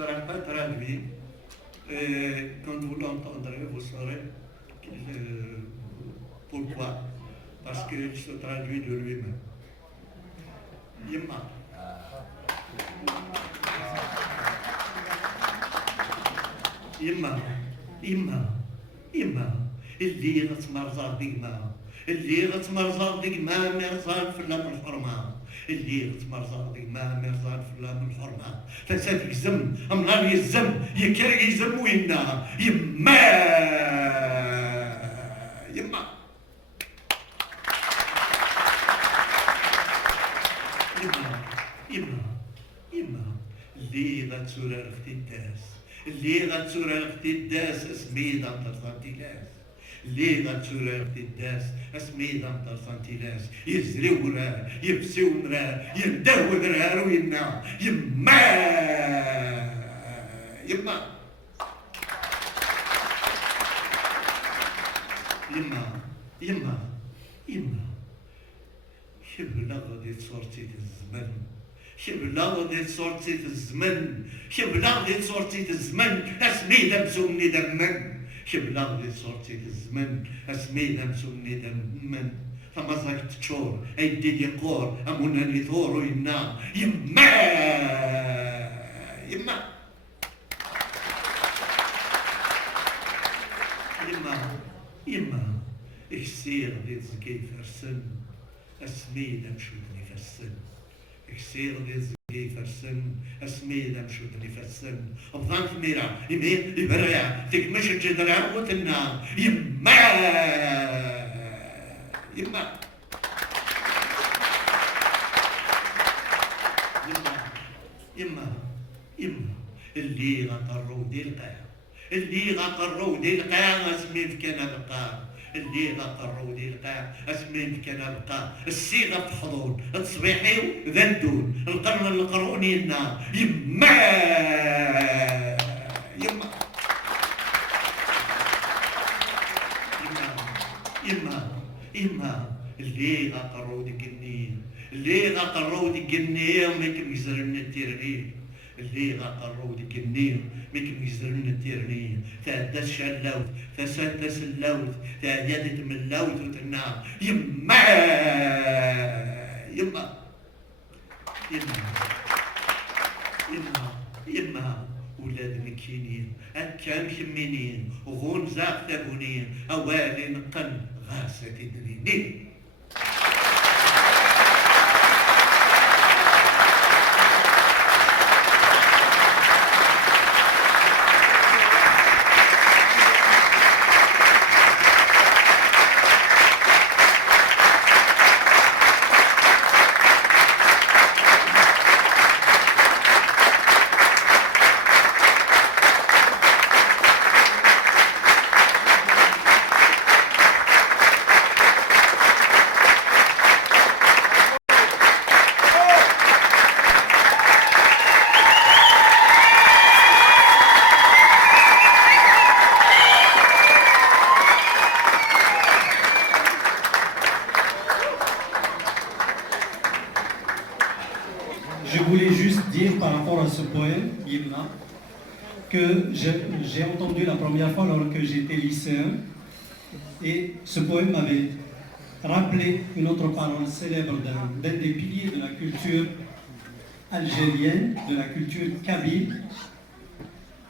sera pas traduit. Quand vous l'entendrez, vous saurez pourquoi. Parce qu'il se traduit de lui-même. Yimma. يما اللي غتمرزر ديما اللي غتمرزر ديما مرزان في اللام الحرمة اللي غتمرزر ديما مرزان في اللام الحرمة فساد يزم امنار يزم يكر يزم وينا يما يما يما اللي غتسولر اختي الداس اللي غتسولر اختي الداس سميدة مطرسانتيلاس اللي غتسولر اختي الداس سميدة مطرسانتيلاس يزري وراه يبسي وراه يندهو ذرار وينا يما يما يما يما يما شبنا غادي تصورتي الزمن شبنا غادي تصورتي الزمن شبنا غادي تصورتي الزمن اسميدة مسوني دمن شبنا غادي تصورتي الزمن اسميدة مسوني دمن فما زاك تشور ايدي دي قور اموناني ثور وينا يما يما يما يما اكسير غادي تزكي فرسن اسميدة مشوتني في السن اكسير دي في السن اسميدة مشوتني في السن بضان ثميرة يمين يبرع تكمش الجدرة وتنا يما يما يما اللي غطروا دي القاع اللي غطروا دي القاع اسمي في كان القاع اللي غطروا دي القاع اسمين كان بقى الصيغه في حضور تصبيحي ذندون القرن القروني لنا يما يما يما اللي غطروا ديك النية اللي غطروا ديك النية وماكم يزرن التيرنية اللي غطروا ديك النية ميكم يزرن التيرنية تعداش شالوت فسادس اللوت تعدادت من اللوت وتنا يما يما يما ولاد مكينين أكام خمينين وغون زاق ثابونين أوالي نقن غاسة درينين Je voulais juste dire par rapport à ce poème, Yimna, que j'ai entendu la première fois lorsque j'étais lycéen, et ce poème m'avait rappelé une autre parole célèbre d'un des piliers de la culture algérienne, de la culture kabyle,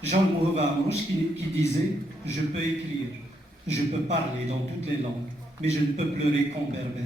Jean Mouhova Amanche, qui disait « Je peux écrire, je peux parler dans toutes les langues, mais je ne peux pleurer qu'en berbère ».